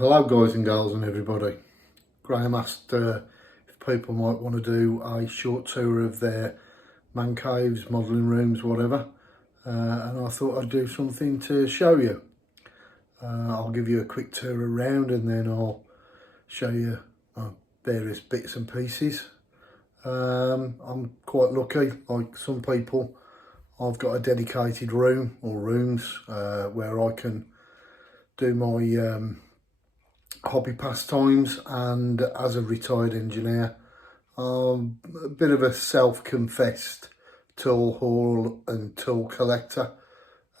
Hello guys and girls and everybody. Graham asked if people might want to do a short tour of their man caves, modelling rooms, whatever, and I thought I'd do something to show you. I'll give you a quick tour around and then I'll show you various bits and pieces. I'm quite lucky, like some people. I've got a dedicated room or rooms where I can do my hobby pastimes, and as a retired engineer, I'm a bit of a self-confessed tool haul and tool collector.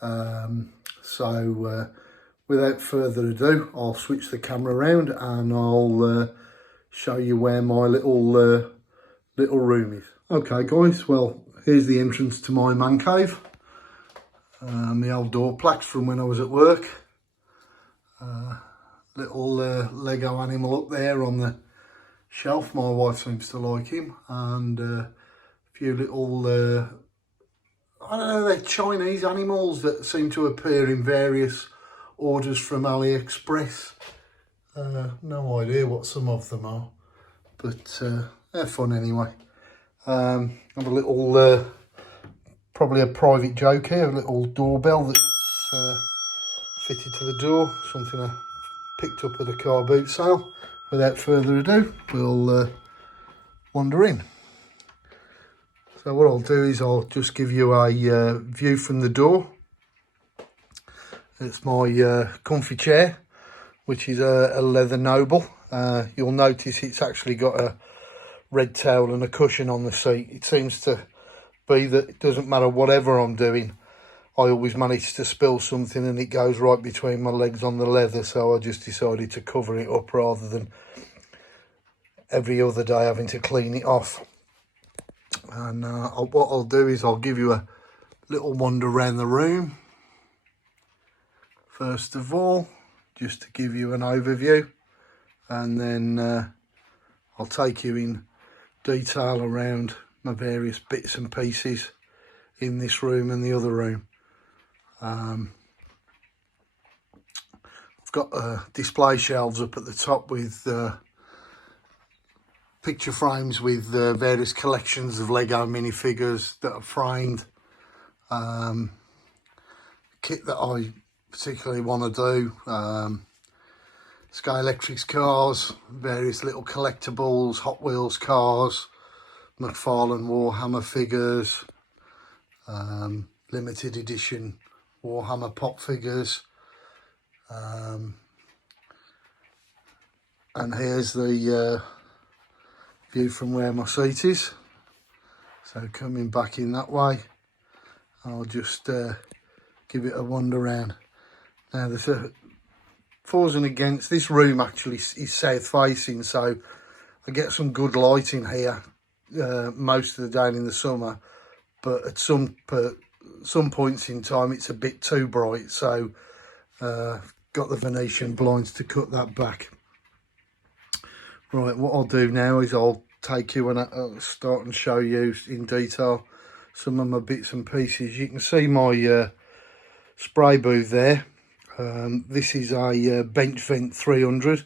So without further ado, I'll switch the camera around and I'll show you where my little room is. Okay guys, well here's the entrance to my man cave. My old door plaques from when I was at work. Little Lego animal up there on the shelf. My wife seems to like him, and a few little I don't know, they're Chinese animals that seem to appear in various orders from AliExpress. No idea what some of them are, but they're fun anyway. I have a little probably a private joke here, a little doorbell that's fitted to the door, something I picked up at a car boot sale. Without further ado, we'll wander in. So what I'll do is I'll just give you a view from the door. It's my comfy chair, which is a leather noble. You'll notice it's actually got a red towel and a cushion on the seat. It seems to be that it doesn't matter whatever I'm doing, I always manage to spill something and it goes right between my legs on the leather, so I just decided to cover it up rather than every other day having to clean it off. And what I'll do is I'll give you a little wander around the room. First of all, just to give you an overview, and then I'll take you in detail around my various bits and pieces in this room and the other room. I've got display shelves up at the top with picture frames with various collections of Lego minifigures that are framed. Kit that I particularly want to do. Sky Electrics cars, various little collectibles, Hot Wheels cars, McFarlane Warhammer figures, limited edition Warhammer pop figures, and here's the view from where my seat is. So coming back in that way, I'll just give it a wander around. Now there's a fours and against. This room actually is south facing, so I get some good light in here most of the day in the summer, but at some points in time it's a bit too bright, so got the Venetian blinds to cut that back. Right, what I'll do now is I'll take you and I'll start and show you in detail some of my bits and pieces. You can see my spray booth there. This is a bench vent 300,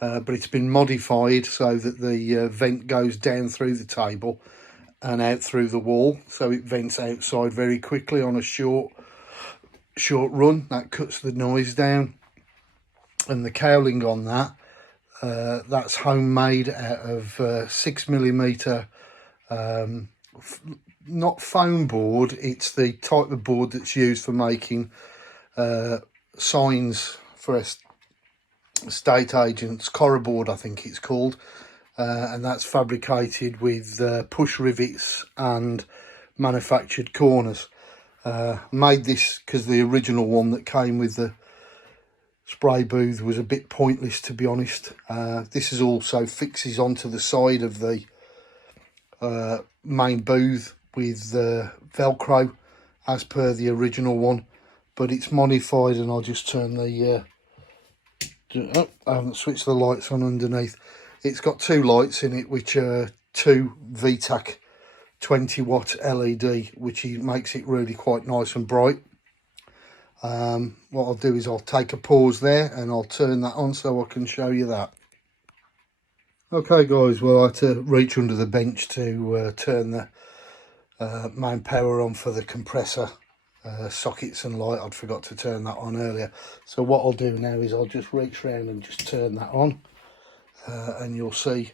but it's been modified so that the vent goes down through the table and out through the wall, so it vents outside very quickly on a short run. That cuts the noise down. And the cowling on that, that's homemade out of 6mm, not foam board, it's the type of board that's used for making signs for estate agents, corra board I think it's called, and that's fabricated with push rivets and manufactured corners. Made this because the original one that came with the spray booth was a bit pointless, to be honest. This is also fixes onto the side of the main booth with Velcro as per the original one, but it's modified, and I'll just turn the I haven't switched the lights on underneath. It's got two lights in it, which are two VTAC 20-watt LED, which makes it really quite nice and bright. What I'll do is I'll take a pause there and I'll turn that on so I can show you that. Okay guys, well I had to reach under the bench to turn the main power on for the compressor sockets and light. I'd forgot to turn that on earlier. So what I'll do now is I'll just reach around and just turn that on, and you'll see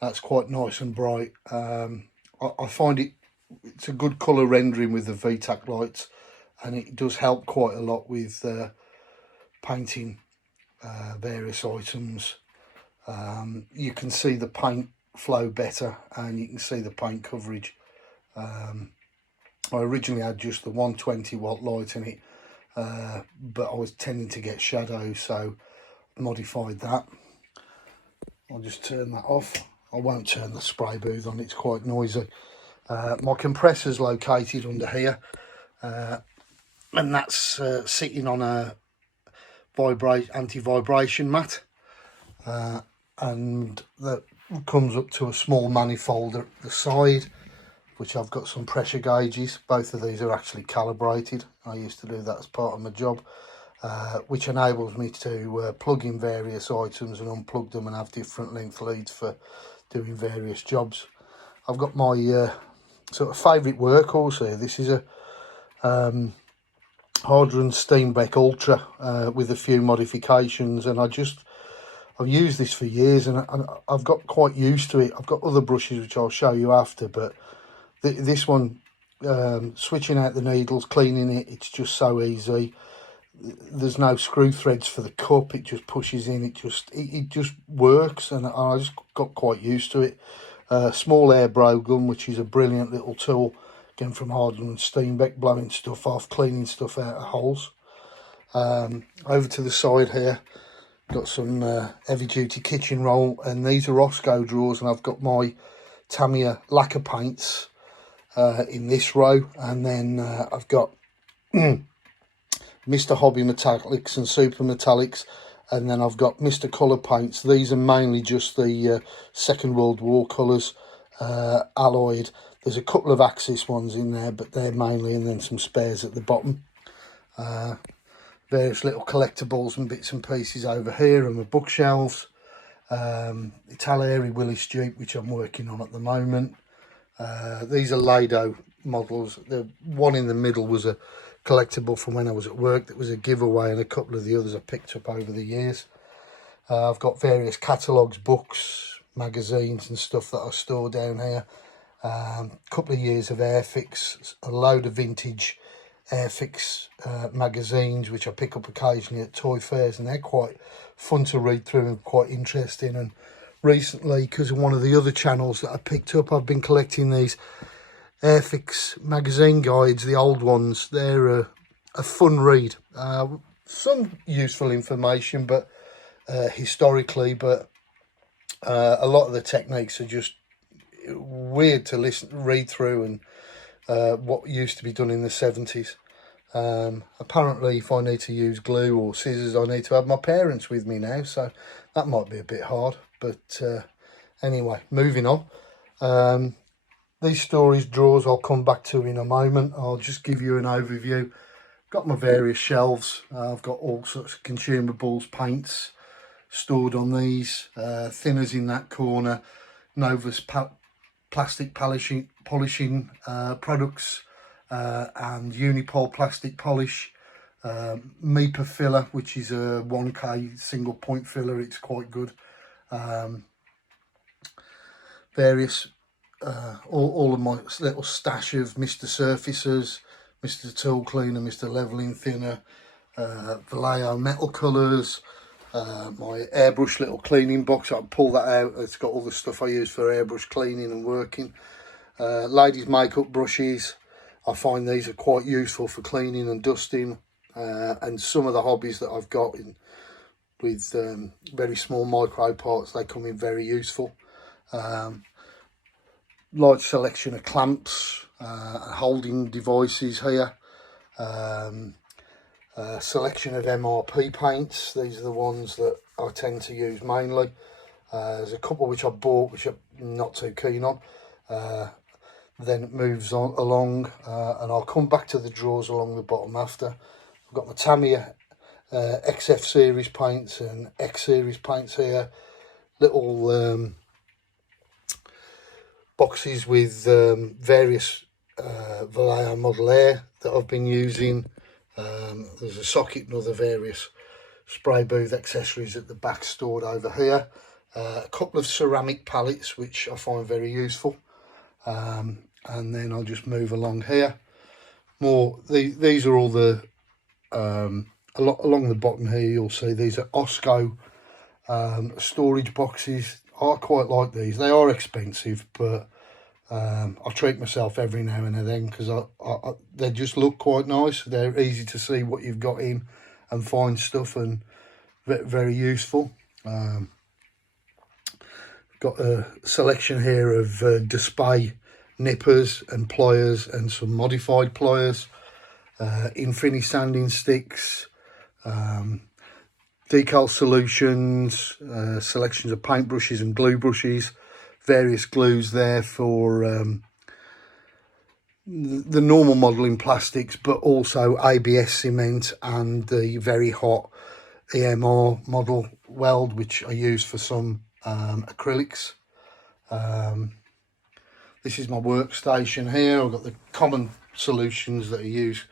that's quite nice and bright. I find it's a good colour rendering with the VTAC lights, and it does help quite a lot with painting various items. You can see the paint flow better and you can see the paint coverage. I originally had just the 120 watt light in it, but I was tending to get shadow, so I modified that. I'll just turn that off. I won't turn the spray booth on, it's quite noisy. My compressor's located under here, and that's sitting on a anti-vibration mat, and that comes up to a small manifold at the side, which I've got some pressure gauges. Both of these are actually calibrated. I used to do that as part of my job, which enables me to plug in various items and unplug them and have different length leads for doing various jobs. I've got my sort of favourite workhorse here. This is a Hardrun Steenbeck Ultra with a few modifications, and I've used this for years and I've got quite used to it. I've got other brushes which I'll show you after, but this one, switching out the needles, cleaning it, it's just so easy. There's no screw threads for the cup, it just pushes in, it just works, and I just got quite used to it. Small air blow gun, which is a brilliant little tool, again from Hardrun and Steenbeck, blowing stuff off, cleaning stuff out of holes. Over to the side here, got some heavy duty kitchen roll, and these are Roscoe drawers, and I've got my Tamiya lacquer paints in this row, and then I've got Mr. Hobby Metallics and Super Metallics, and then I've got Mr. Colour paints. These are mainly just the Second World War colours, alloyed. There's a couple of Axis ones in there, but they're mainly, and then some spares at the bottom. Various little collectibles and bits and pieces over here, and my bookshelves. Italeri Willis Duke, which I'm working on at the moment. These are Lado models. The one in the middle was a collectible from when I was at work that was a giveaway, and a couple of the others I picked up over the years. I've got various catalogues, books, magazines and stuff that I store down here. Couple of years of Airfix, a load of vintage Airfix magazines which I pick up occasionally at toy fairs, and they're quite fun to read through and quite interesting. And recently, because of one of the other channels that I picked up, I've been collecting these Airfix magazine guides, the old ones. They're a fun read, some useful information, but historically, but a lot of the techniques are just weird to read through, and what used to be done in the 70s. Apparently, if I need to use glue or scissors, I need to have my parents with me now, so that might be a bit hard. But anyway, moving on. These storage drawers I'll come back to in a moment. I'll just give you an overview. Got my various shelves. I've got all sorts of consumables, paints stored on these. Thinners in that corner. Novus plastic polishing products, and Unipol plastic polish. MIPA filler, which is a 1K single point filler. It's quite good. Various all of my little stash of Mr. Surfacers, Mr. Tool Cleaner, Mr. Leveling Thinner, Vallejo metal colours, my airbrush little cleaning box. I pull that out, it's got all the stuff I use for airbrush cleaning and working. Ladies makeup brushes, I find these are quite useful for cleaning and dusting, and some of the hobbies that I've got with very small micro parts, they come in very useful. Large selection of clamps, holding devices here, selection of MRP paints. These are the ones that I tend to use mainly. There's a couple which I bought which I'm not too keen on. Then it moves on along, and I'll come back to the drawers along the bottom after. I've I've got my Tamiya XF series paints and X series paints here. Little boxes with various Vallejo model air that I've been using. There's a socket and other various spray booth accessories at the back stored over here. A couple of ceramic pallets which I find very useful. And then I'll just move along here. These are all the along the bottom here. You'll see these are Osco storage boxes. I quite like these. They are expensive, but I treat myself every now and then because they just look quite nice. They're easy to see what you've got in and find stuff, and very useful. Got a selection here of display nippers and pliers and some modified pliers, Infinity sanding sticks, decal solutions, selections of paint brushes and glue brushes, various glues there for the normal modelling plastics, but also ABS cement and the very hot EMR model weld, which I use for some acrylics. This is my workstation here. I've got the common solutions that I use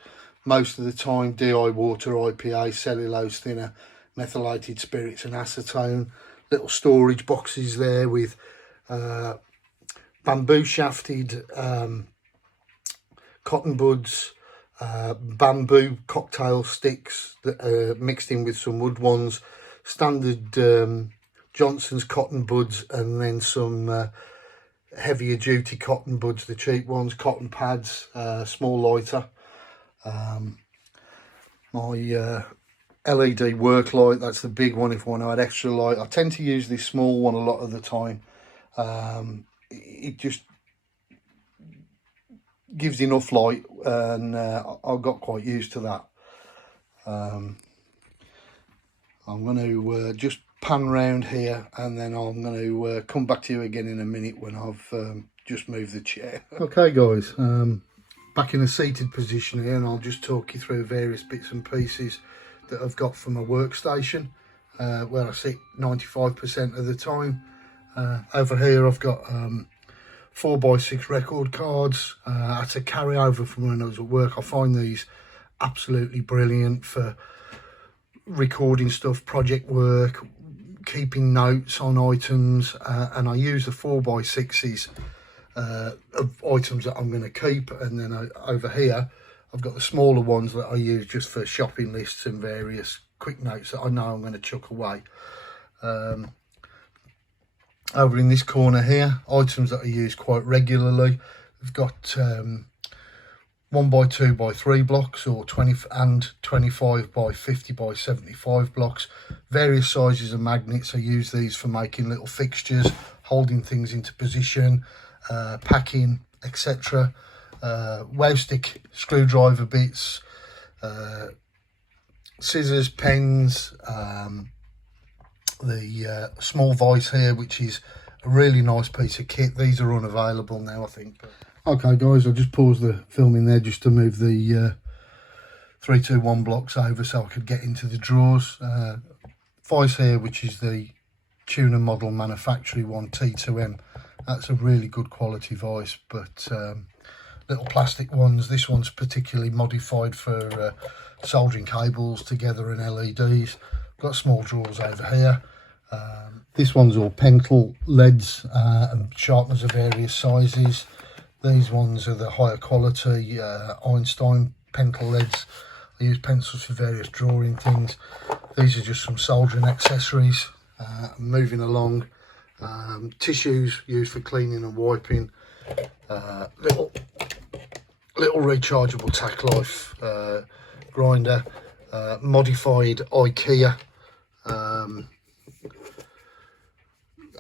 most of the time: DI water, IPA, cellulose thinner, methylated spirits and acetone. Little storage boxes there with bamboo shafted cotton buds, bamboo cocktail sticks that are mixed in with some wood ones, standard Johnson's cotton buds, and then some heavier duty cotton buds, the cheap ones, cotton pads, small lighter. My LED work light, that's the big one if I want to add extra light. I tend to use this small one a lot of the time. It just gives enough light, and I got quite used to that. I'm going to just pan round here, and then I'm going to come back to you again in a minute when I've just moved the chair. Okay guys, back in a seated position here, and I'll just talk you through various bits and pieces that I've got for my workstation, where I sit 95% of the time. Over here I've got 4x6 record cards. That's a carryover from when I was at work. I find these absolutely brilliant for recording stuff, project work, keeping notes on items, and I use the 4x6s of items that I'm going to keep, and then over here I've got the smaller ones that I use just for shopping lists and various quick notes that I know I'm going to chuck away. Over in this corner here, items that I use quite regularly. We've got 1x2x3 blocks, or 20 and 25x50x75 blocks. Various sizes of magnets. I use these for making little fixtures, holding things into position, packing, etc. Wow stick screwdriver bits, scissors, pens, the small vise here, which is a really nice piece of kit. These are unavailable now, I think. Okay guys, I'll just pause the filming there just to move the 321 blocks over so I could get into the drawers. Vise here, which is the tuner model manufacturing one, T2M. That's a really good quality vise, but little plastic ones. This one's particularly modified for soldering cables together and LEDs. Got small drawers over here. This one's all pencil leads and sharpeners of various sizes. These ones are the higher quality Einstein pencil leads. I use pencils for various drawing things. These are just some soldering accessories. Moving along, tissues used for cleaning and wiping. Little rechargeable tack life grinder. Modified IKEA.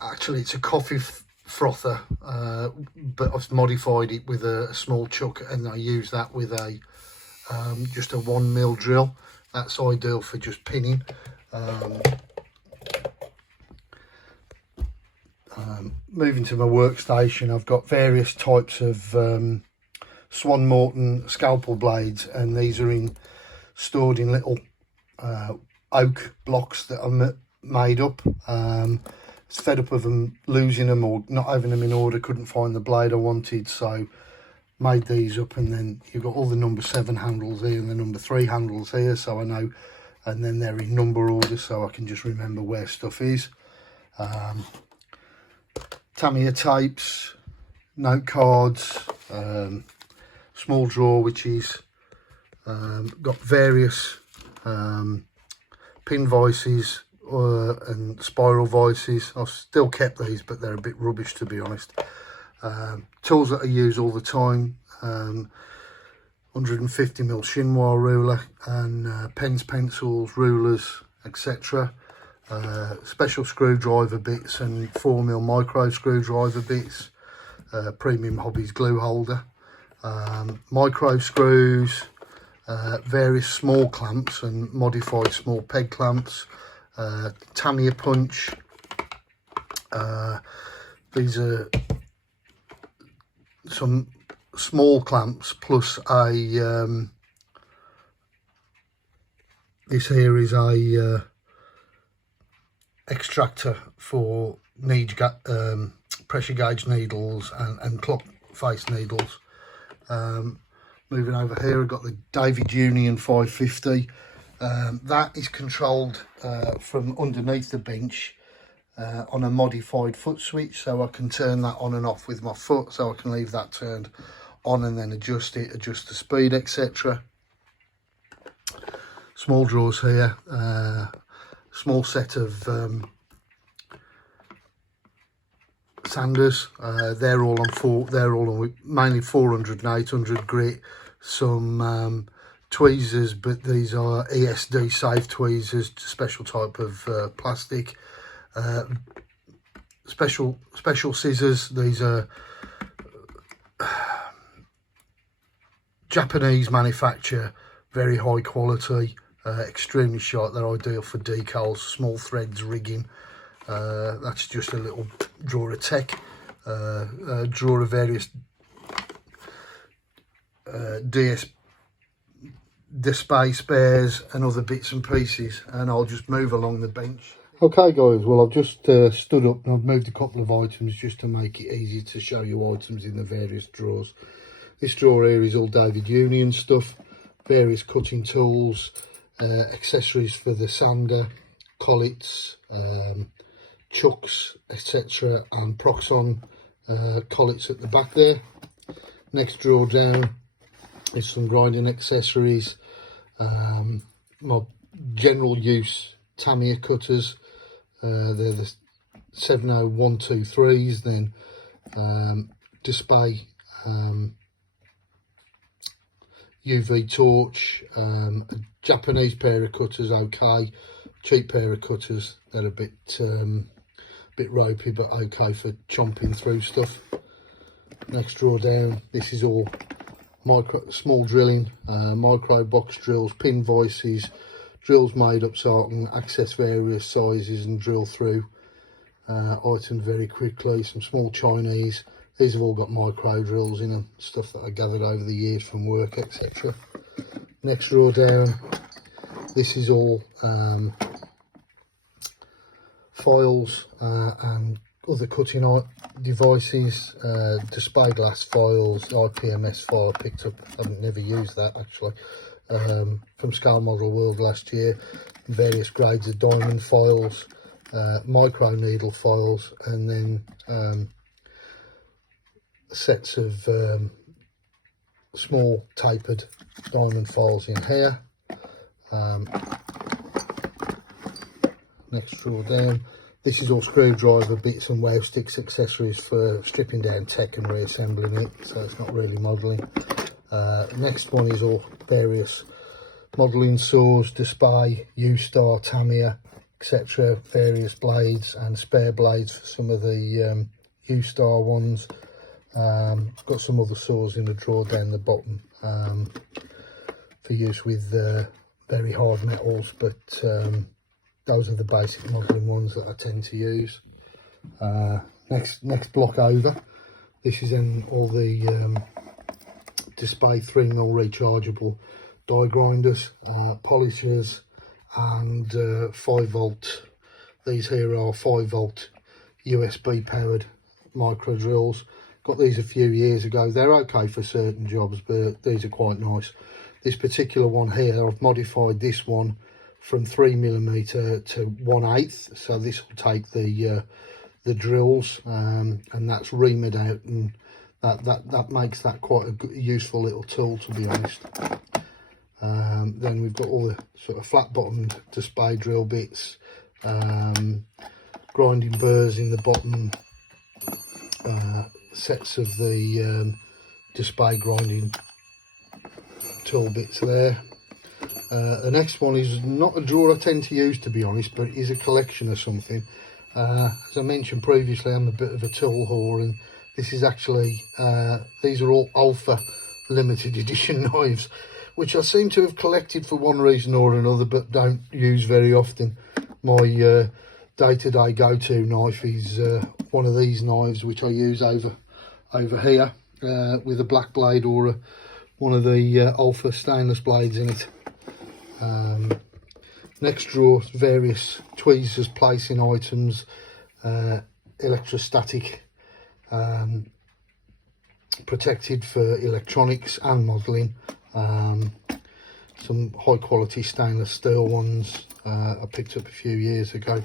Actually, it's a coffee frother, but I've modified it with a small chuck, and I use that with a just a 1mm drill. That's ideal for just pinning. Moving to my workstation, I've got various types of Swan Morton scalpel blades, and these are in stored in little oak blocks that are made up. Was fed up of them losing them or not having them in order, couldn't find the blade I wanted, so made these up. And then you've got all the number 7 handles here and the number 3 handles here, so I know, and then they're in number order so I can just remember where stuff is. Tamiya tapes, note cards, small drawer which is got various pin vices and spiral vices. I've still kept these, but they're a bit rubbish, to be honest. Tools that I use all the time, 150mm chinois ruler and pens, pencils, rulers, etc. Special screwdriver bits and 4mm micro screwdriver bits, Premium Hobbies glue holder, micro screws, various small clamps and modified small peg clamps, Tamiya punch. These are some small clamps plus a this here is a extractor for pressure gauge needles and clock face needles. Moving over here, I've got the David Union 550. That is controlled from underneath the bench on a modified foot switch, so I can turn that on and off with my foot, so I can leave that turned on and then adjust it, adjust the speed, etc. Small drawers here, small set of sanders. They're all on mainly 400 and 800 grit. Some tweezers, but these are ESD safe tweezers, special type of plastic. Special scissors. These are Japanese manufacture, very high quality, extremely sharp. They're ideal for decals, small threads, rigging. That's just a little drawer of tech, drawer of various display spares and other bits and pieces, and I'll just move along the bench. Okay guys, well I've just stood up and I've moved a couple of items just to make it easy to show you items in the various drawers. This drawer here is all David Union stuff, various cutting tools, accessories for the sander, collets, chucks, etc., and Proxon collets at the back there. Next drawer down is some grinding accessories, my general use Tamiya cutters. They're the 70123s, then display UV torch, a Japanese pair of cutters, okay, cheap pair of cutters. They're a bit ropey, but okay for chomping through stuff. Next drawer down, this is all small drilling, micro box drills, pin vices, drills made up so I can access various sizes and drill through items very quickly. Some small Chinese. These have all got micro drills in them, stuff that I gathered over the years from work, etc. Next drawer down, this is all files and other cutting devices, display glass files, IPMS file I picked up. I've never used that actually, from Scale Model World last year. Various grades of diamond files, micro needle files, and then sets of small tapered diamond files in here. Next drawer down, this is all screwdriver bits and wow sticks accessories for stripping down tech and reassembling it, so it's not really modelling. Next one is all various modelling saws, display, U-Star, Tamiya, etc. Various blades and spare blades for some of the U-Star ones. Got some other saws in the drawer down the bottom for use with very hard metals, but those are the basic modelling ones that I tend to use. Next block over, this is in all the display 3mm rechargeable die grinders, polishers, and 5 volt. These here are 5 volt USB powered micro drills. Got these a few years ago. They're okay for certain jobs, but these are quite nice. This particular one here, I've modified this one from 3mm to 1/8, so this will take the drills, and that's reamed out, and that makes that quite a good, useful little tool, to be honest. Then we've got all the sort of flat bottomed display drill bits, grinding burrs in the bottom sets of the display grinding tool bits there. The next one is not a drawer I tend to use, to be honest, but it is a collection of something. As I mentioned previously, I'm a bit of a tool whore, and this is actually, these are all Alpha limited edition knives, which I seem to have collected for one reason or another, but don't use very often. My day-to-day go-to knife is one of these knives, which I use over here with a black blade or one of the Alpha stainless blades in it. Next drawer, various tweezers, placing items, electrostatic, protected for electronics and modelling. Some high quality stainless steel ones I picked up a few years ago.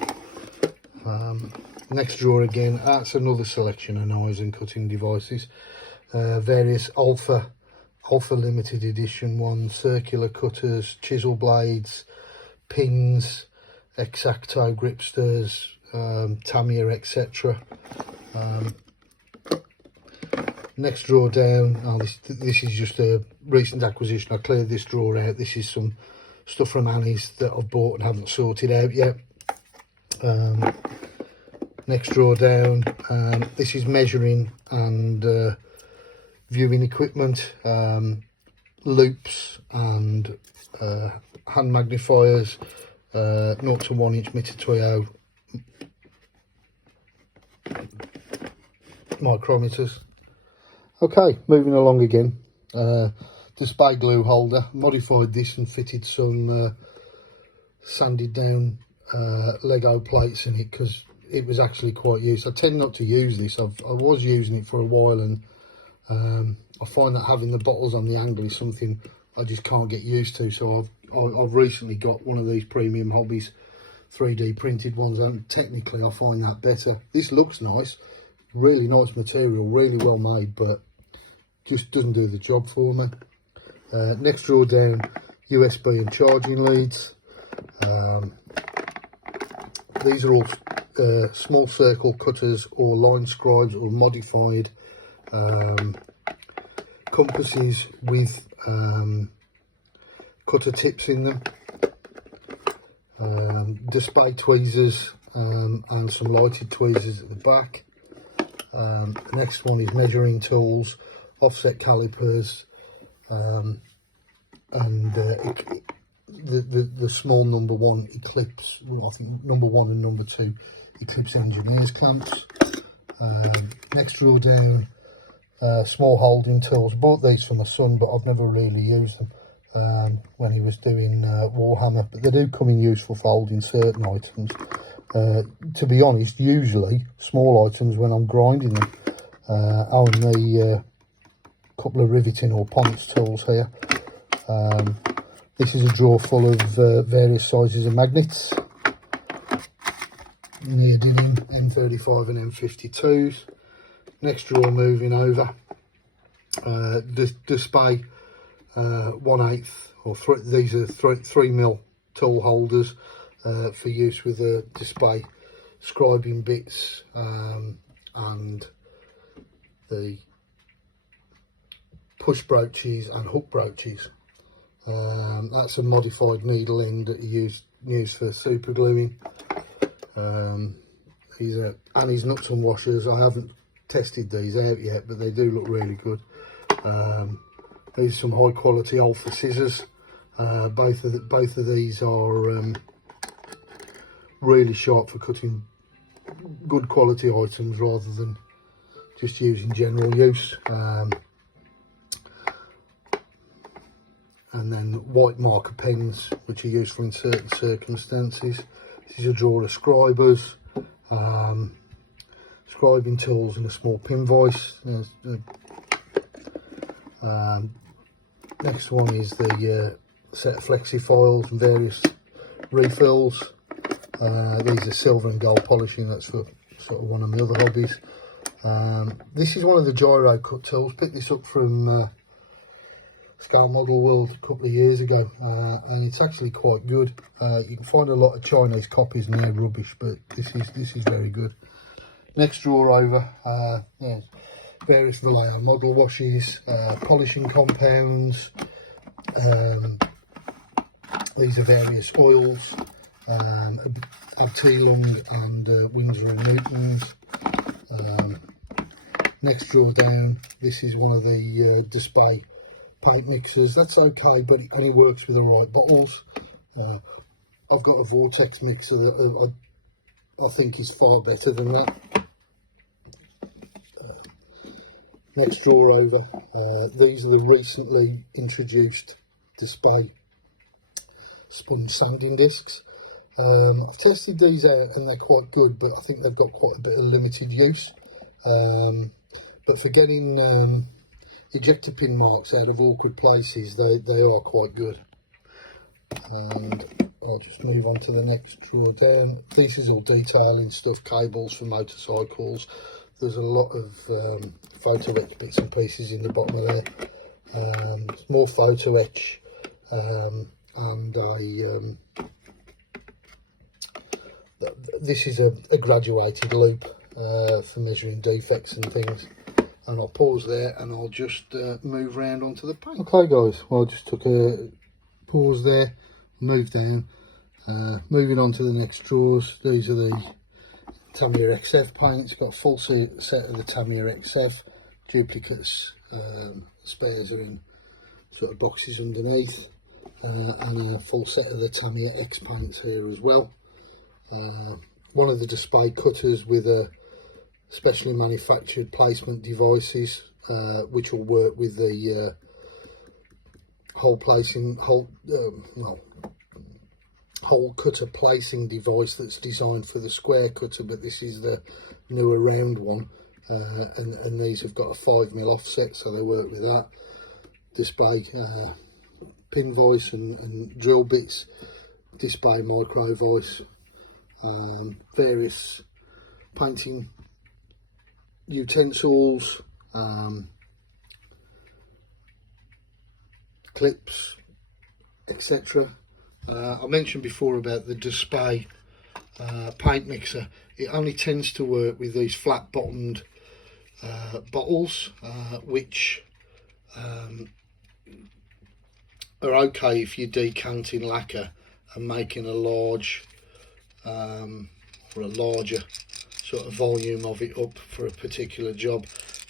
Next drawer again, that's another selection of knives and cutting devices. Various Alpha limited edition ones, circular cutters, chisel blades, pins, X-Acto gripsters, Tamiya, etc. Next drawer down, this is just a recent acquisition. I cleared this drawer out. This is some stuff from Annie's that I've bought and haven't sorted out yet. Next drawer down, this is measuring and viewing equipment, loops and hand magnifiers, 0 to 1 inch Mitutoyo micrometers. Okay, moving along again. Display glue holder. Modified this and fitted some sanded down Lego plates in it, because it was actually quite used. I tend not to use this. I was using it for a while, and I find that having the bottles on the angle is something I just can't get used to. So I've recently got one of these Premium Hobbies 3D printed ones, and technically I find that better. This looks nice, really nice material, really well made, but just doesn't do the job for me. Next drawer down, USB and charging leads. These are all small circle cutters or line scribes or modified compasses with cutter tips in them. Display tweezers and some lighted tweezers at the back. The next one is measuring tools, offset calipers, and the small number 1 Eclipse, I think number 1 and number 2 Eclipse engineers clamps. Next drawer down, small holding tools. Bought these for my son, but I've never really used them when he was doing Warhammer, but they do come in useful for holding certain items. To be honest, usually small items when I'm grinding them. And the couple of riveting or points tools here. This is a drawer full of various sizes of magnets, neodymium M35 and M52s. Next drawer, moving over, display 1/8 or these are 3mm tool holders for use with the display scribing bits and the push brooches and hook brooches. That's a modified needle end that you use for super gluing. These are Annie's nuts and washers. I haven't tested these out yet, but they do look really good. These are some high quality Alpha scissors. Both of these are really sharp for cutting good quality items rather than just using general use. and then white marker pens, which are useful in certain circumstances. This is a drawer of scribers, scribing tools, and a small pin vise. Next one is the set of flexi files and various refills. These are silver and gold polishing. That's for sort of one of my other hobbies. This is one of the gyro cut tools. Picked this up from Scale Model World a couple of years ago, and it's actually quite good. You can find a lot of Chinese copies and they're rubbish, but this is very good. Next drawer over, yeah, various Vallejo model washes, polishing compounds. These are various oils, Abteilung and Windsor and Newtons. Next drawer down, this is one of the display paint mixers. That's okay, but it only works with the right bottles. I've got a Vortex mixer that I think is far better than that. Next drawer over, these are the recently introduced display sponge sanding discs. I've tested these out and they're quite good, but I think they've got quite a bit of limited use. But for getting ejector pin marks out of awkward places, they are quite good. And I'll just move on to the next drawer down. This is all detailing stuff, cables for motorcycles. There's a lot of photo etch bits and pieces in the bottom of there. More photo etch, and this is a graduated loop for measuring defects and things. And I'll pause there and I'll just move around onto the paint. Okay guys, well, I just took a pause there, move down, moving on to the next drawers. These are the Tamiya XF paints. Got a full set of the Tamiya XF duplicates. Spares are in sort of boxes underneath, and a full set of the Tamiya X paints here as well. One of the display cutters with a specially manufactured placement devices, which will work with the hole cutter placing device that's designed for the square cutter, but this is the newer round one, and these have got a 5mm offset, so they work with that. Display pin vise and drill bits, display micro vise, various painting utensils, clips, etc. I mentioned before about the display paint mixer. It only tends to work with these flat bottomed bottles, which are okay if you're decanting lacquer and making a large or a larger sort of volume of it up for a particular job.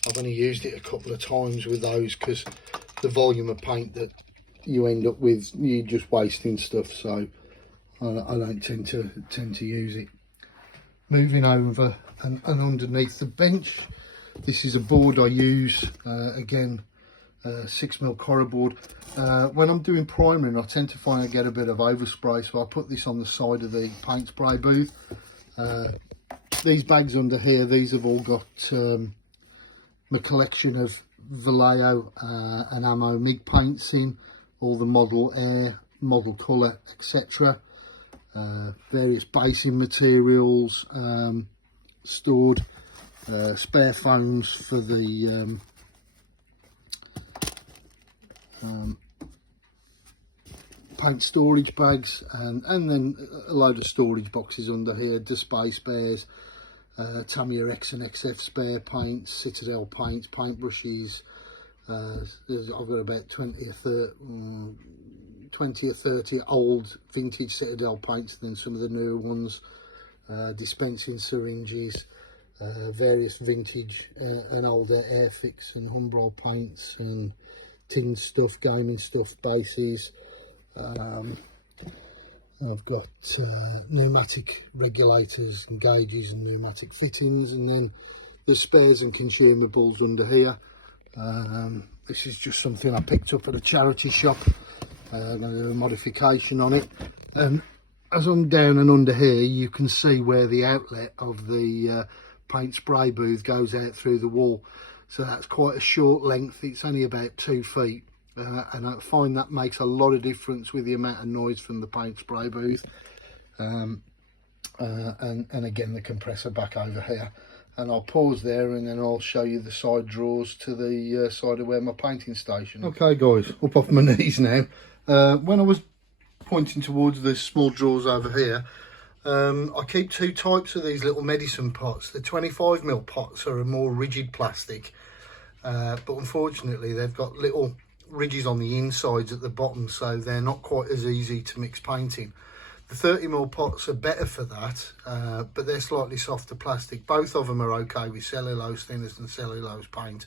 I've only used it a couple of times with those because the volume of paint that you end up with, you're just wasting stuff, so I don't tend to use it. Moving over and underneath the bench, this is a board I use, again 6mm Cora board. When I'm doing primering, I tend to find I get a bit of overspray, so I put this on the side of the paint spray booth. These bags under here, these have all got my collection of Vallejo and Ammo MIG paints in, all the Model Air, Model Colour, etc. Various basing materials stored, spare foams for the paint storage bags, and then a load of storage boxes under here, display spares, Tamiya X and XF spare paints, Citadel paints, paintbrushes. I've got about 20 or 30 old vintage Citadel paints, and then some of the newer ones, dispensing syringes, various vintage and older Airfix and Humbrol paints, and tin stuff, gaming stuff, bases. I've got pneumatic regulators and gauges and pneumatic fittings, and then the spares and consumables under here. This is just something I picked up at a charity shop I'm going to do a modification on it. And as I'm down and under here, you can see where the outlet of the paint spray booth goes out through the wall. So that's quite a short length. It's only about 2 feet. And I find that makes a lot of difference with the amount of noise from the paint spray booth. And again, the compressor back over here. And I'll pause there and then I'll show you the side drawers to the side of where my painting station is. Okay guys, up off my knees now. When I was pointing towards the small drawers over here, I keep 2 types of these little medicine pots. The 25mm pots are a more rigid plastic, but unfortunately they've got little ridges on the insides at the bottom, so they're not quite as easy to mix paint in. The 30mm pots are better for that, but they're slightly softer plastic. Both of them are okay with cellulose thinners and cellulose paint,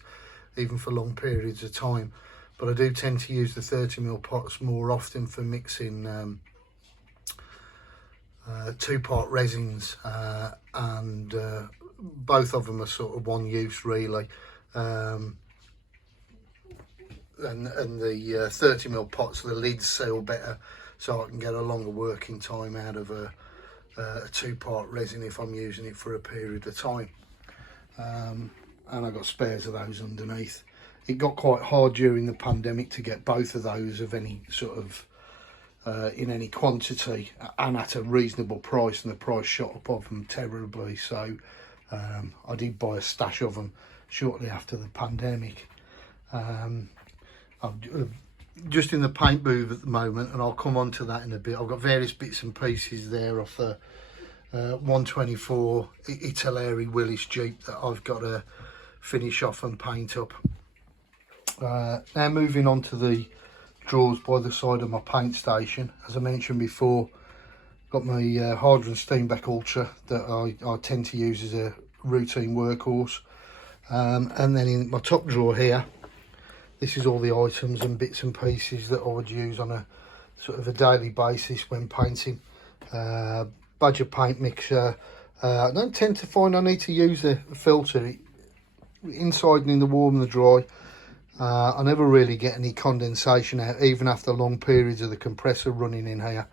even for long periods of time. But I do tend to use the 30mm pots more often for mixing 2-part resins, and both of them are sort of one use really. And the 30mm pots, the lids seal better, so I can get a longer working time out of a 2-part resin if I'm using it for a period of time. And I've got spares of those underneath. It got quite hard during the pandemic to get both of those of any sort of in any quantity and at a reasonable price, and the price shot up of them terribly, so I did buy a stash of them shortly after the pandemic. I'm just in the paint booth at the moment, and I'll come on to that in a bit. I've got various bits and pieces there off the 124 Italeri Willis Jeep that I've got to finish off and paint up. Now moving on to the drawers by the side of my paint station. As I mentioned before, got my Hardran Steenbeck Ultra that I tend to use as a routine workhorse. And then in my top drawer here, this is all the items and bits and pieces that I would use on a sort of a daily basis when painting. Badger paint mixer. I don't tend to find I need to use a filter inside and in the warm and the dry. I never really get any condensation out, even after long periods of the compressor running in here.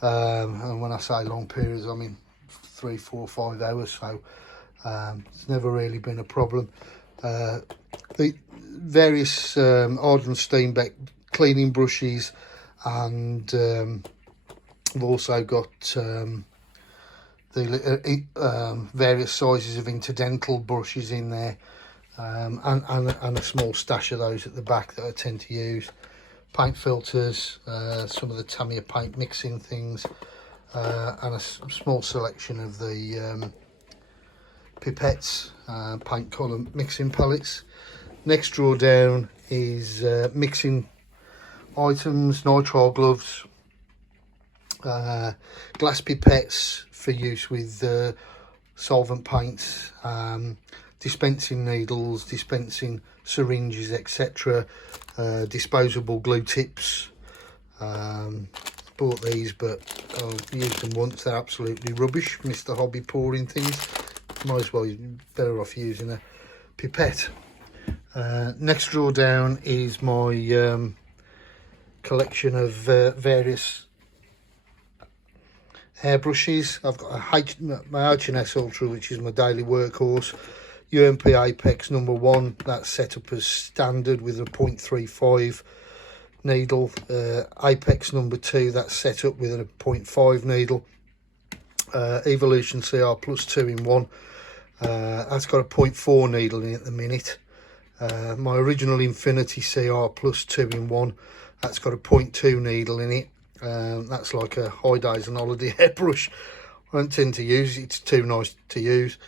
And when I say long periods, I mean 3, 4, 5 hours, so it's never really been a problem. The various Hardran Steenbeck cleaning brushes, and I've also got the various sizes of interdental brushes in there, and a small stash of those at the back that I tend to use. Paint filters, some of the Tamiya paint mixing things, and a small selection of the pipettes, paint colour mixing palettes. Next drawer down is mixing items, nitrile gloves, glass pipettes for use with solvent paints, dispensing needles, dispensing syringes, etc. Disposable glue tips. Bought these, but I've used them once. They're absolutely rubbish. Mr. Hobby pouring things. Might as well, better off using a pipette. Next drawer down is my collection of various airbrushes. I've got my H&S Ultra, which is my daily workhorse. UMP Apex #1, that's set up as standard with a 0.35 needle. Apex #2, that's set up with a 0.5 needle. Evolution CR Plus 2-in-1, that's got a 0.4 needle in it at the minute. My original Infinity CR Plus 2-in-1, that's got a 0.2 needle in it. That's like a high days and holiday airbrush. I don't tend to use it, it's too nice to use.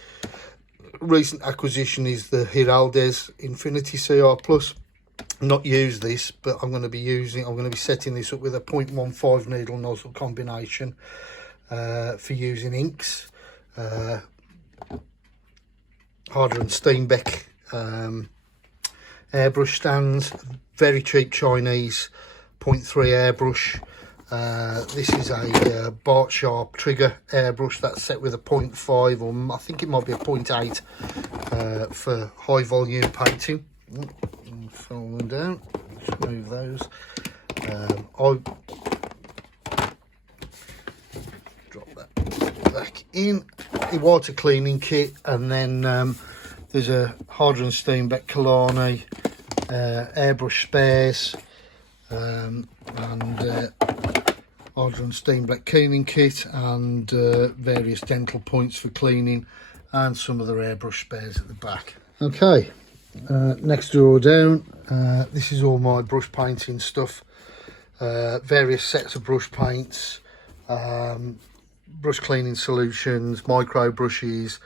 Recent acquisition is the Hiraldes Infinity CR Plus. Not used this, but I'm going to be setting this up with a 0.15 needle nozzle combination for using inks. Hardran Steenbeck airbrush stands, very cheap Chinese 0.3 airbrush. This is a Bart Sharp trigger airbrush that's set with a 0.5, or I think it might be a 0.8 for high volume painting. Fall them down, just move those. I'll drop that back in the water cleaning kit, and then there's a Hydro and Steenbeck Kalani airbrush spares, and Hydro and Steenbeck cleaning kit, and various dental points for cleaning, and some other airbrush spares at the back. Okay, next drawer down, this is all my brush painting stuff, various sets of brush paints, brush cleaning solutions, micro brushes,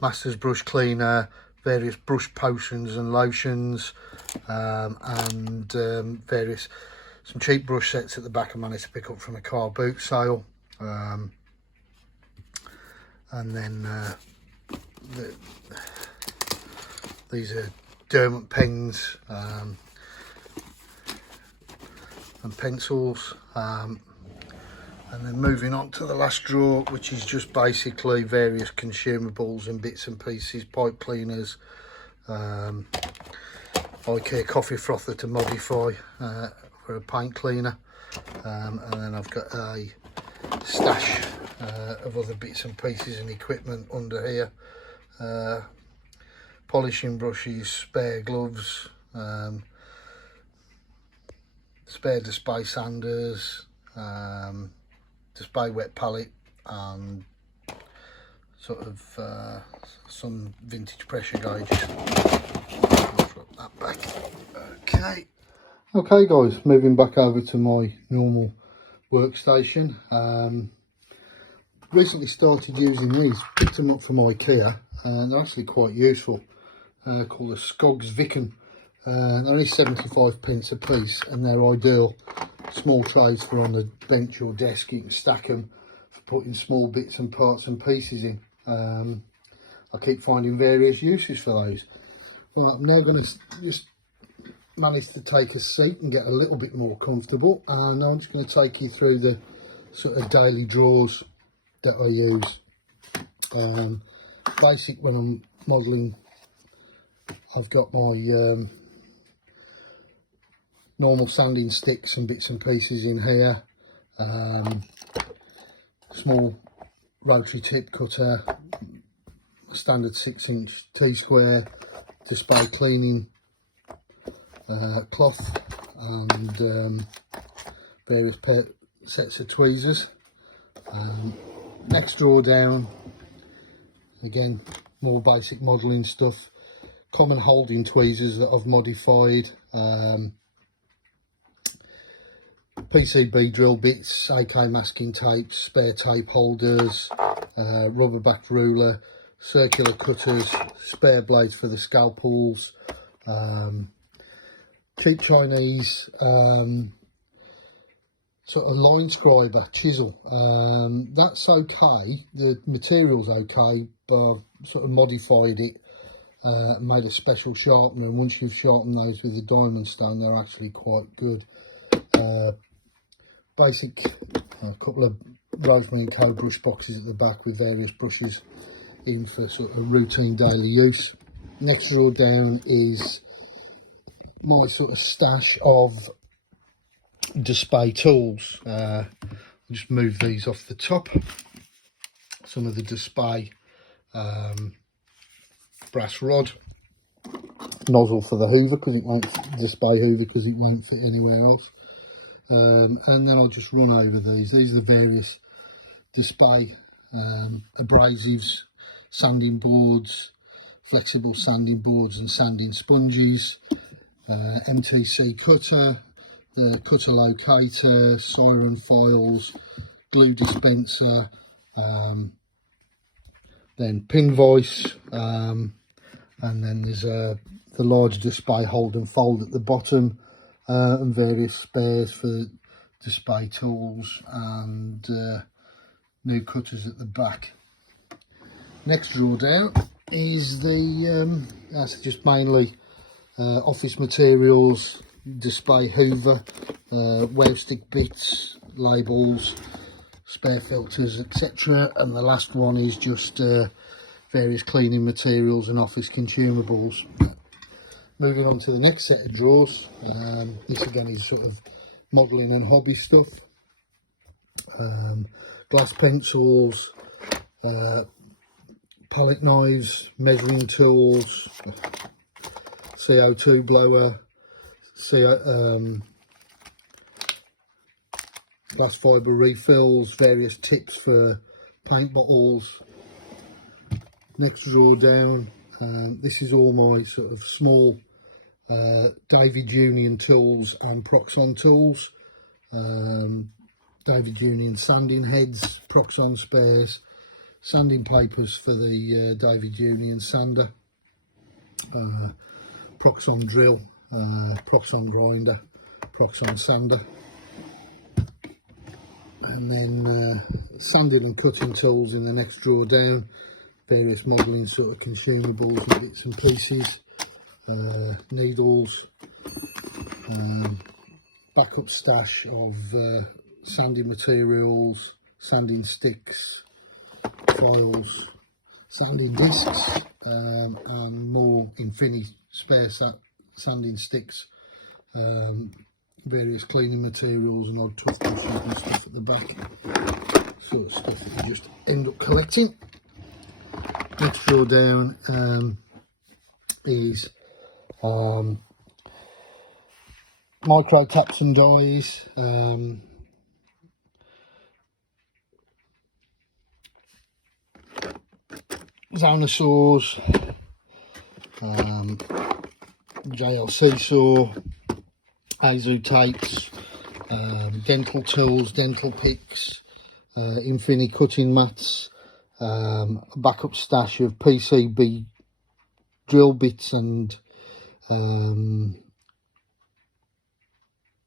Masters brush cleaner, various brush potions and lotions, and some cheap brush sets at the back I managed to pick up from a car boot sale, and then these are Dermot pens and pencils, and then moving on to the last drawer, which is just basically various consumables and bits and pieces, pipe cleaners, IKEA coffee frother to modify for a paint cleaner, and then I've got a stash of other bits and pieces and equipment under here, polishing brushes, spare gloves, spare display sanders, display wet palette, and sort of some vintage pressure gauges. Drop that back. Okay guys, moving back over to my normal workstation. Recently started using these, picked them up from IKEA, and they're actually quite useful. Called the Skogs Viken. They're only 75p a piece, and they're ideal small trays for on the bench or desk. You can stack them for putting small bits and parts and pieces in. I keep finding various uses for those. Well, I'm now going to just manage to take a seat and get a little bit more comfortable, and I'm just going to take you through the sort of daily drawers that I use. Basic, when I'm modelling, I've got my normal sanding sticks and bits and pieces in here, small rotary tip cutter, a standard 6-inch T-square, display cleaning cloth, and various sets of tweezers. Next drawer down, again more basic modelling stuff, common holding tweezers that I've modified, PCB drill bits, AK masking tapes, spare tape holders, rubber back ruler, circular cutters, spare blades for the scalpels, cheap Chinese sort of line scriber chisel. That's okay, the material's okay, but I've sort of modified it, made a special sharpener, and once you've sharpened those with a diamond stone, they're actually quite good. Basic, a couple of Rosemary & Co brush boxes at the back with various brushes in for sort of routine daily use. Next drawer down is my sort of stash of display tools. I'll just move these off the top. Some of the display brass rod, nozzle for the hoover because it won't display hoover because it won't fit anywhere else. And then I'll just run over these. These are the various display abrasives, sanding boards, flexible sanding boards and sanding sponges, MTC cutter, the cutter locator, siren files, glue dispenser, then pin vise, and then there's the large display hold and fold at the bottom, and various spares for display tools, and new cutters at the back. Next drawer down is the that's just mainly office materials, display hoover, wave stick bits, labels, spare filters, etc. And the last one is just various cleaning materials and office consumables. Moving on to the next set of drawers, this again is sort of modelling and hobby stuff, glass pencils, palette knives, measuring tools, CO2 blower, glass fibre refills, various tips for paint bottles. Next drawer down, this is all my sort of small David Union tools and Proxon tools. David Union sanding heads, Proxon spares, sanding papers for the David Union sander, Proxon drill, Proxon grinder, Proxon sander, and then sanding and cutting tools in the next drawer down, various modelling sort of consumables and bits and pieces, needles, backup stash of sanding materials, sanding sticks, files, sanding discs, and more Infinity spare sanding sticks, various cleaning materials and odd toothbrushes and stuff at the back, sort of stuff that you just end up collecting. Next drawer down is micro taps and dies, Zona saws, JLC saw, Azu tapes, dental tools, dental picks, Infinity cutting mats, a backup stash of PCB drill bits and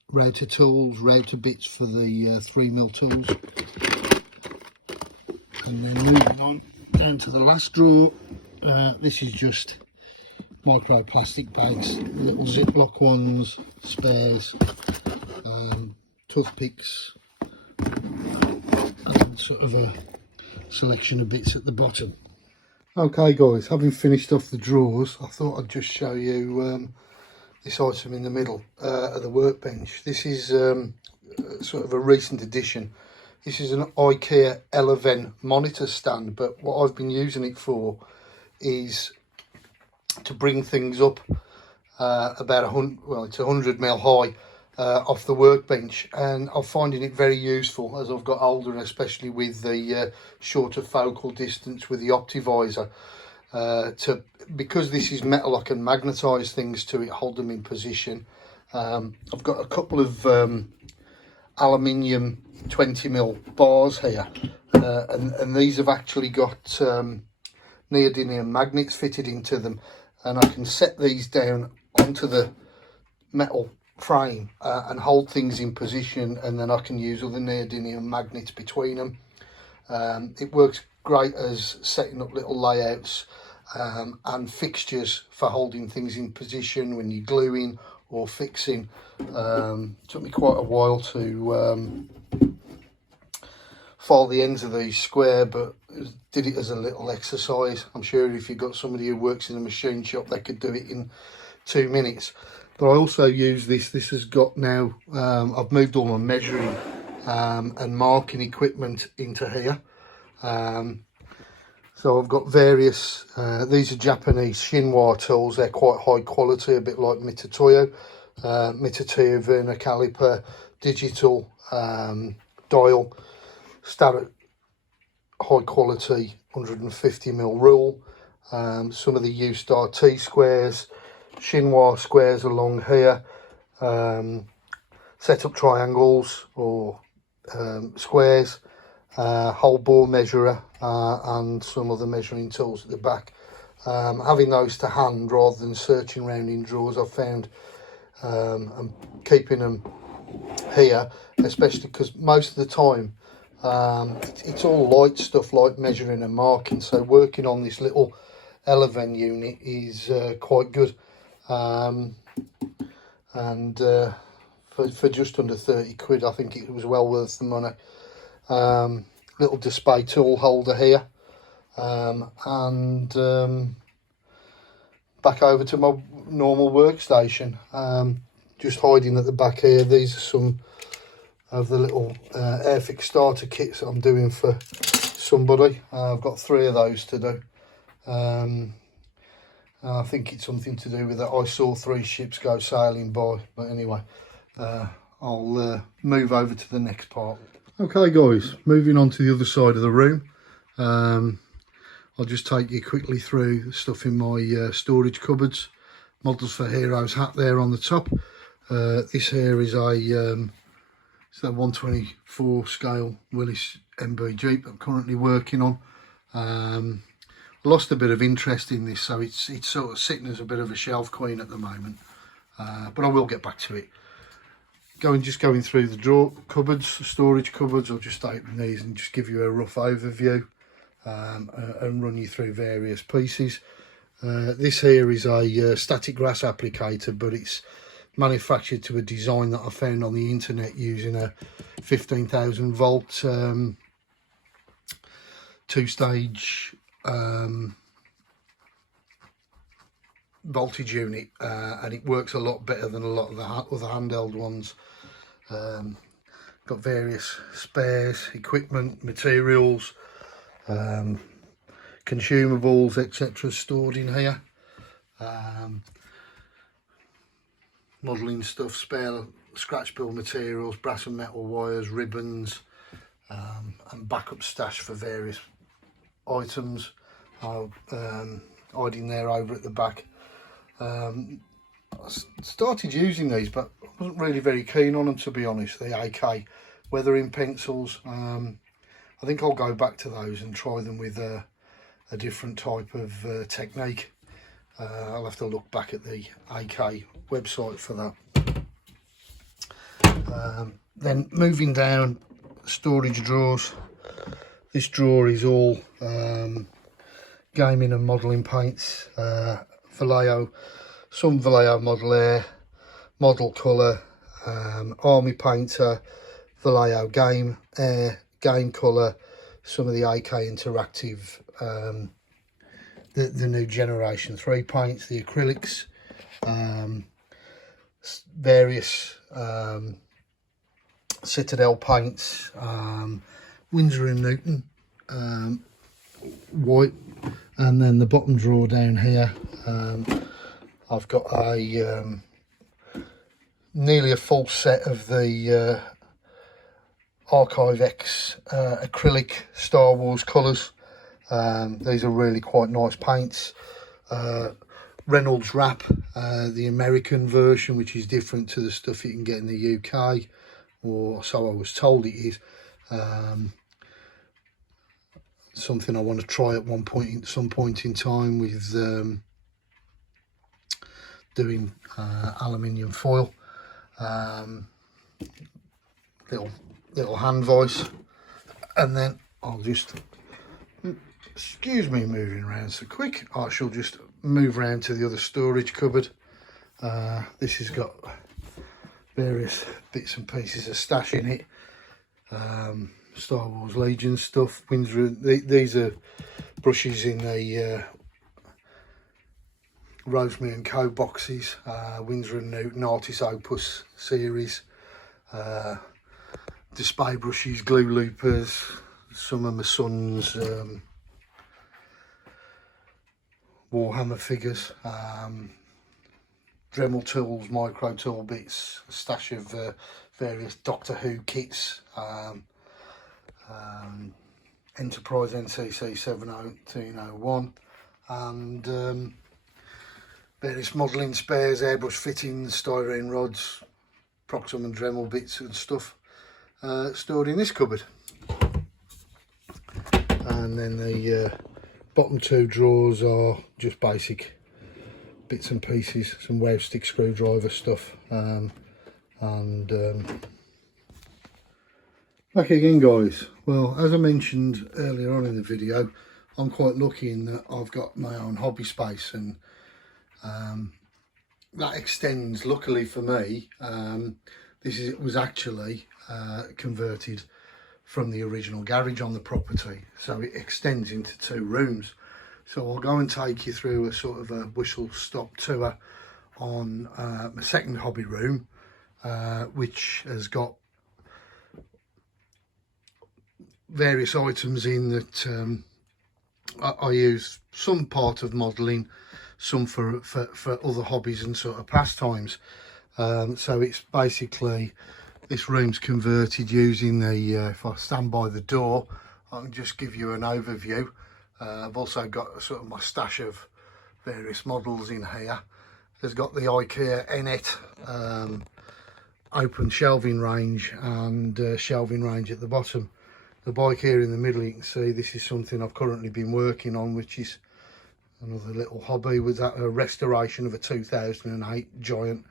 router tools, router bits for the 3mm tools. And then moving on down to the last drawer, this is just micro plastic bags, little Ziploc ones, spares, toothpicks, and sort of a selection of bits at the bottom. Okay guys, having finished off the drawers, I thought I'd just show you this item in the middle of the workbench. This is sort of a recent addition. This is an IKEA Eleven monitor stand, but what I've been using it for is to bring things up about 100, well, it's 100mm high off the workbench, and I'm finding it very useful as I've got older, and especially with the shorter focal distance with the Optivisor. Because this is metal, I can magnetise things to it, hold them in position. I've got a couple of aluminium 20mm bars here, and these have actually got neodymium magnets fitted into them, and I can set these down onto the metal frame and hold things in position, and then I can use other neodymium magnets between them. It works great as setting up little layouts and fixtures for holding things in position when you're gluing or fixing. Took me quite a while to file the ends of these square, but did it as a little exercise. I'm sure if you've got somebody who works in a machine shop, they could do it in 2 minutes. But I also use this. This has got now, I've moved all my measuring and marking equipment into here. So I've got various, these are Japanese Shinwa tools. They're quite high quality, a bit like Mitutoyo. Mitutoyo vernier caliper, digital dial, Starrett high quality 150mm rule, some of the U-Star T squares, Shinwa squares along here, set up triangles or squares, hole bore measurer, and some other measuring tools at the back. Having those to hand rather than searching around in drawers, I've found, and keeping them here, especially because most of the time it's all light stuff like measuring and marking, so working on this little Eleven unit is quite good, and for just under 30 quid I think it was well worth the money. Little display tool holder here, and back over to my normal workstation. Just hiding at the back here, these are some of the little Airfix starter kits that I'm doing for somebody. I've got 3 of those to do. I think it's something to do with that I saw 3 ships go sailing by. But anyway, I'll move over to the next part. Okay guys, moving on to the other side of the room. I'll just take you quickly through the stuff in my storage cupboards. Models for Heroes hat there on the top. This here is a it's that 124 scale Willis MB Jeep I'm currently working on. Lost a bit of interest in this, so it's sort of sitting as a bit of a shelf queen at the moment, but I will get back to it. Just going through the drawer cupboards, storage cupboards. I'll just open these and just give you a rough overview and run you through various pieces. This here is a static grass applicator, but it's manufactured to a design that I found on the internet using a 15,000 volt 2-stage voltage unit, and it works a lot better than a lot of the other handheld ones. Got various spares, equipment, materials, consumables, etc. stored in here. Modelling stuff, spare scratch build materials, brass and metal wires, ribbons, and backup stash for various items. Hiding there over at the back. I started using these, but I wasn't really very keen on them, to be honest. The AK weathering pencils. I think I'll go back to those and try them with a different type of technique. I'll have to look back at the AK website for that. Then moving down, storage drawers. This drawer is all gaming and modelling paints, Vallejo, some Vallejo Model Air, Model Colour, Army Painter, Vallejo Game Air, Game Colour, some of the AK Interactive, the new Generation 3 paints, the acrylics, various Citadel paints, Winsor & Newton white, and then the bottom drawer down here, I've got a nearly a full set of the Archive X acrylic Star Wars colours. These are really quite nice paints. Reynolds wrap, the American version, which is different to the stuff you can get in the UK, or so I was told it is. Something I want to try at some point in time with doing aluminium foil. Little hand vise, and then I'll just, excuse me moving around so quick, I shall just move around to the other storage cupboard. This has got various bits and pieces of stash in it. Star Wars Legion stuff, Windsor. These are brushes in the Rosemary and Co boxes, Winsor & Newton Artist Opus series, display brushes, glue loopers, some of my son's Warhammer figures, Dremel tools, micro tool bits, a stash of various Doctor Who kits, Enterprise NCC 1701, and various modelling spares, airbrush fittings, styrene rods, Proxim and Dremel bits and stuff stored in this cupboard. And then the bottom 2 drawers are just basic bits and pieces, some wave stick screwdriver stuff, back again guys. Well, as I mentioned earlier on in the video, I'm quite lucky in that I've got my own hobby space, and that extends, luckily for me. This was actually converted from the original garage on the property, so it extends into 2 rooms. So I'll go and take you through a sort of a whistle stop tour on my second hobby room, which has got various items in that I use some part of modelling, some for other hobbies and sort of pastimes. So it's basically, this room's converted using the, if I stand by the door, I can just give you an overview. I've also got sort of my stash of various models in here. There's got the IKEA Enet open shelving range and shelving range at the bottom. The bike here in the middle, you can see this is something I've currently been working on, which is another little hobby, with that a restoration of a 2008 giant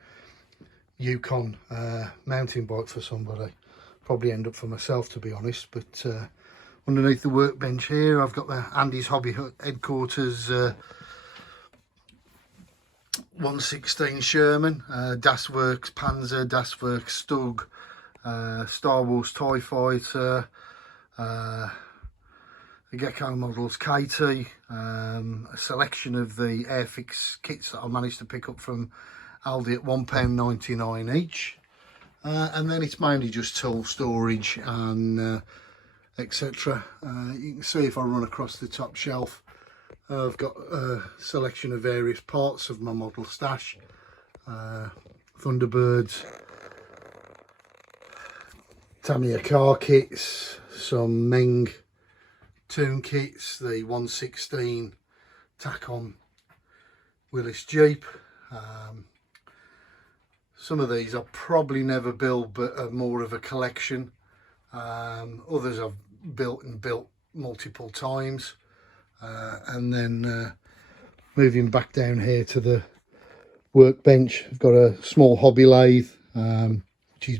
Yukon mountain bike for somebody. Probably end up for myself, to be honest. But underneath the workbench here, I've got the Andy's Hobby Headquarters 116 Sherman, Das Worx Panzer, Das Worx Stug, Star Wars TIE Fighter, the Gecko models KT, a selection of the Airfix kits that I managed to pick up from Aldi at £1.99 each, and then it's mainly just tool storage and etc. You can see if I run across the top shelf, I've got a selection of various parts of my model stash, Thunderbirds, Tamiya car kits, some Meng tune kits, the 116 Tacom Willis Jeep. Some of these I'll probably never build, but are more of a collection. Others I've built multiple times. And then moving back down here to the workbench, I've got a small hobby lathe, which is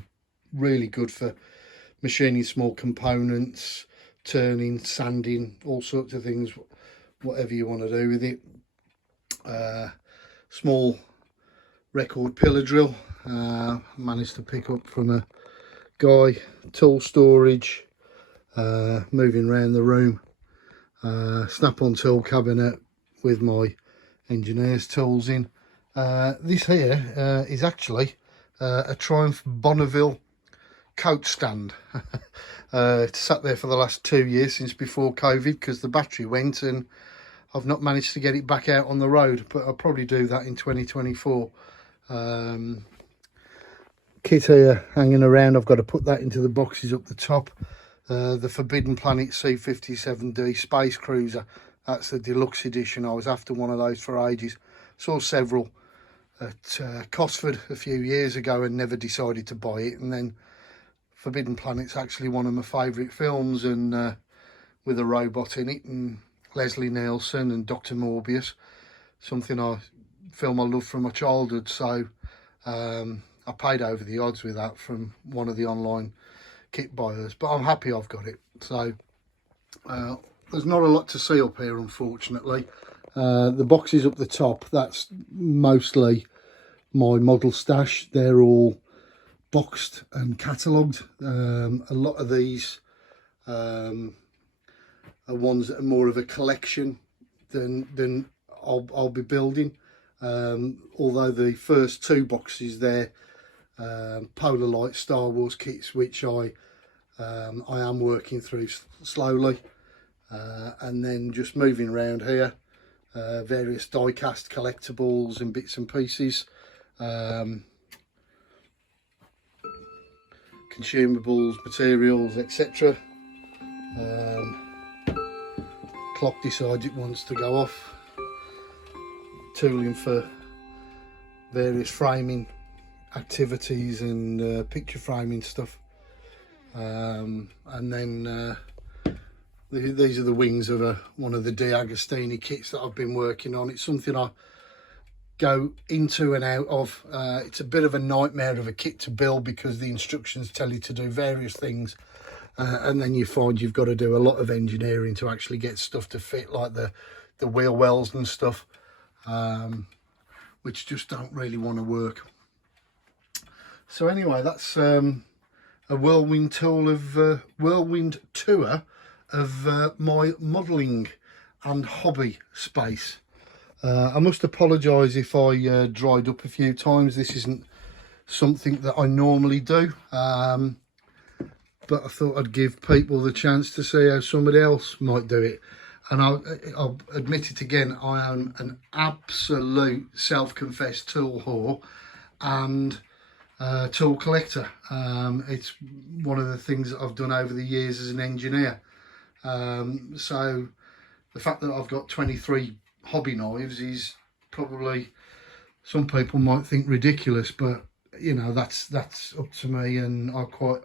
really good for machining small components, turning, sanding, all sorts of things, whatever you want to do with it. Small record pillar drill, managed to pick up from a guy. Tool storage, moving around the room. Snap-on tool cabinet with my engineer's tools in. This here is actually a Triumph Bonneville coat stand. It's sat there for the last 2 years, since before COVID, because the battery went, and I've not managed to get it back out on the road, but I'll probably do that in 2024. Kit here hanging around, I've got to put that into the boxes up the top. The Forbidden Planet C57D Space Cruiser, that's the deluxe edition. I was after one of those for ages. Saw several at Cosford a few years ago and never decided to buy it, and then Forbidden Planet's actually one of my favourite films, and with a robot in it, and Leslie Nielsen and Dr. Morbius, film I loved from my childhood. So I paid over the odds with that from one of the online kit buyers, but I'm happy I've got it. So there's not a lot to see up here, unfortunately. The boxes up the top, that's mostly my model stash. They're all boxed and catalogued. A lot of these are ones that are more of a collection than I'll be building. Although the first two boxes there, Polar Light Star Wars kits, which I am working through slowly, and then just moving around here, various die-cast collectibles and bits and pieces, consumables, materials, etc. Clock decides it wants to go off. Tooling for various framing activities and picture framing stuff. And then these are the wings of one of the D'Agostini kits that I've been working on. It's something I go into and out of. It's a bit of a nightmare of a kit to build, because the instructions tell you to do various things, and then you find you've got to do a lot of engineering to actually get stuff to fit, like the wheel wells and stuff, which just don't really want to work. So anyway, that's a whirlwind tour of my modelling and hobby space. I must apologise if I dried up a few times. This isn't something that I normally do. but I thought I'd give people the chance to see how somebody else might do it. And I'll admit it again, I am an absolute self-confessed tool whore and tool collector. It's one of the things that I've done over the years as an engineer. So the fact that I've got 23 hobby knives is probably, some people might think ridiculous, but you know, that's up to me, and I'm quite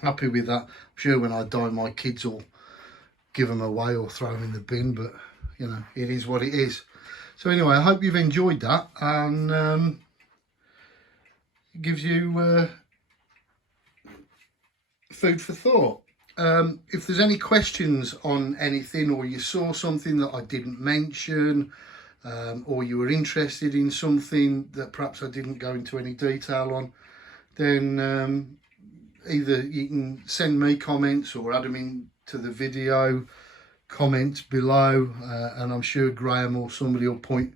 happy with that. I'm sure when I die my kids will give them away or throw them in the bin, but you know, it is what it is. So anyway, I hope you've enjoyed that, and it gives you food for thought. If there's any questions on anything, or you saw something that I didn't mention, or you were interested in something that perhaps I didn't go into any detail on, then either you can send me comments or add them into the video comments below, and I'm sure Graham or somebody will point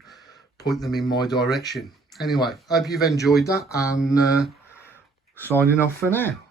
them in my direction. Anyway, hope you've enjoyed that, and signing off for now.